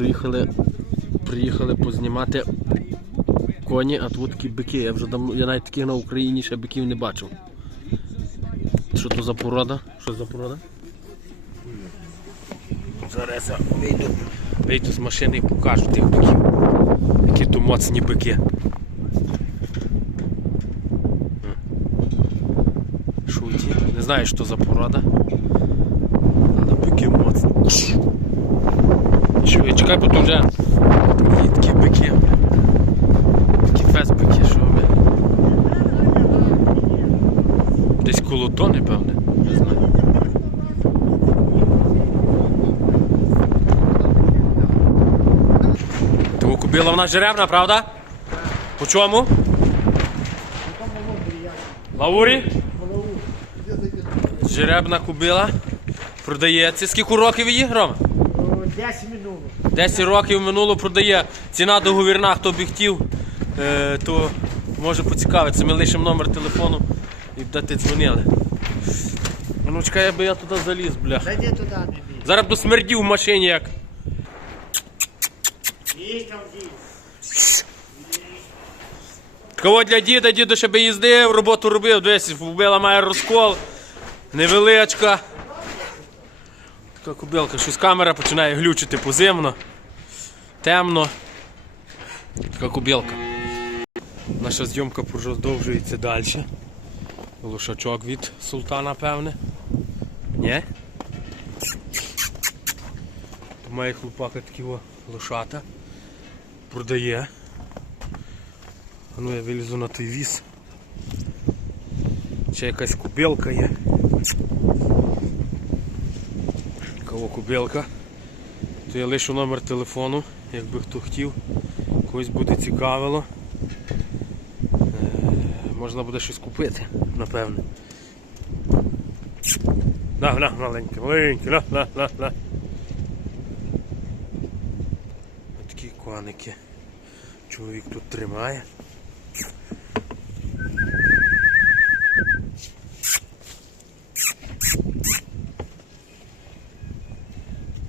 приїхали, приїхали познімати коні, а тут такі бики. Я вже давно, я навіть таких на Україні ще биків не бачив. Що то за порода? Що за порода? Зараз вийду, вийду з машини і покажу тих биків. Які то моцні бики. Шуті. Не знаю, що за порода. Але бики моцні. Чуй, чекай, бо тут вже такі бики. Такі фес-бики, що ви. Десь коло тони, певне. Не знаю. Того купила вона жеребна, правда? По чому? Лаурі? Жеребна кубила. Продається. Скільки років її, Рома? 10 минуло. 10 років минуло продає. Ціна договірна, хто би хотів, е, то може поцікавитися. Ми лишимо номер телефону і будете дзвонили. Ну чекай, аби я туди заліз, бля. Зайди туди. Зараз до смердів в машині як. Є там дій. Кого для діда, діду ще би їздив, роботу робив, десь вбила має розкол. Невеличка. Така кубилка, щось камера починає глючити позимно. Темно. Така кубилка. Наша зйомка продовжується далі. Лошачок від султана, певне. Ні? Має хлопака такі лошата. Продає. А ну я вилізу на той віз. Ще якась кубелка є. Кого кубелка? То я лишу номер телефону, якби хто хотів. Когось буде цікавило. Е, можна буде щось купити, напевне. На, на, на, на, на, на. Такі коники. Чоловік тут тримає.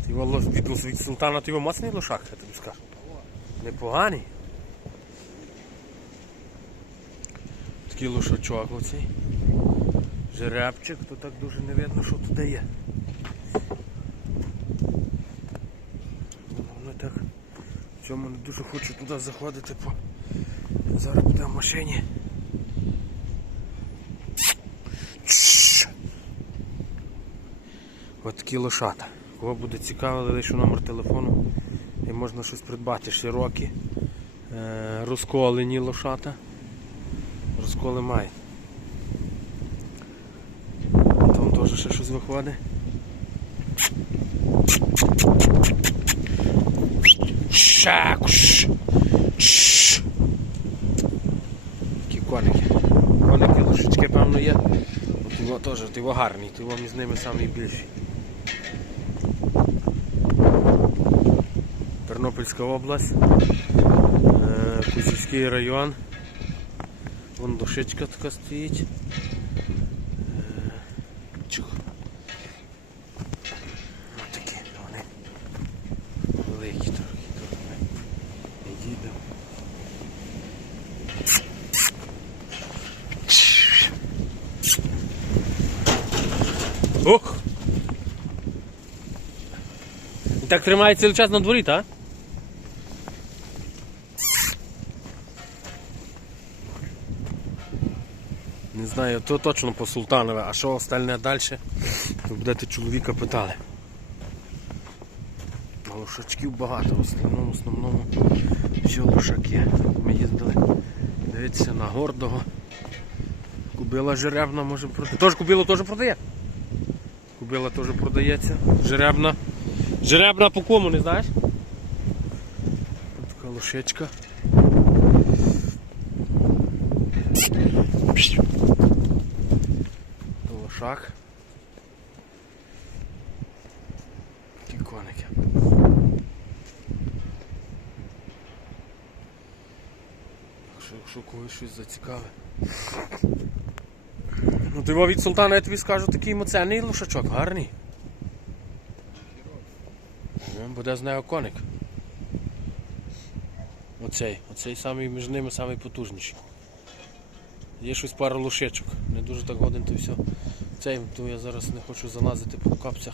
Ти лос- від, султана ти його моцний лошак, я тобі скажу. Непоганий. Такий лошачок оцей. Жеребчик, то так дуже не видно, що туди є. Воно так. В цьому не дуже хочу туди заходити, бо зараз буде в машині. От такі лошата. Кого буде цікаво, лише номер телефону і можна щось придбати. Широкі, е, розколені лошата. Розколи має. Там теж ще щось виходить. Такі коники. Коники лошечки, певно, є. Його теж, от його гарний, то його між ними найбільший. Тернопільська область, е, Кузівський район. Вон душечка така стоїть. Е, Чух. Ось такі вони. Великі трохи. трохи. Їдемо. Ох! І Так тримає цілий час на дворі, так? Не знаю, то точно по Султанове, а що остальне далі, то будете чоловіка питали. Лошачків багато, в основному, в основному все лошаки. Ми їздили дивитися на гордого. Кубила жеребна може продати. Тож кубило теж продає? Кубила теж продається. Жеребна. Жеребна по кому, не знаєш? Така лошечка. Лошак. Такі коники. Якщо, якщо когось щось зацікаве. Ну ти від султана, я тобі скажу, такий моценний лошачок, гарний. Буде з нею коник. Оцей. Оцей самий між ними самий потужніший. Є щось пара лошечок. Не дуже так годин то все. Цей то я зараз не хочу залазити по капцях.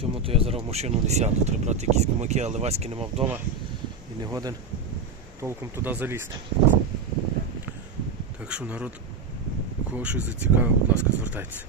Цьому то я зараз в машину не сяду. Треба брати якісь кумаки, але Васьки нема вдома і не годен толком туди залізти. Так що народ, кого щось зацікавив, будь ласка, звертайтеся.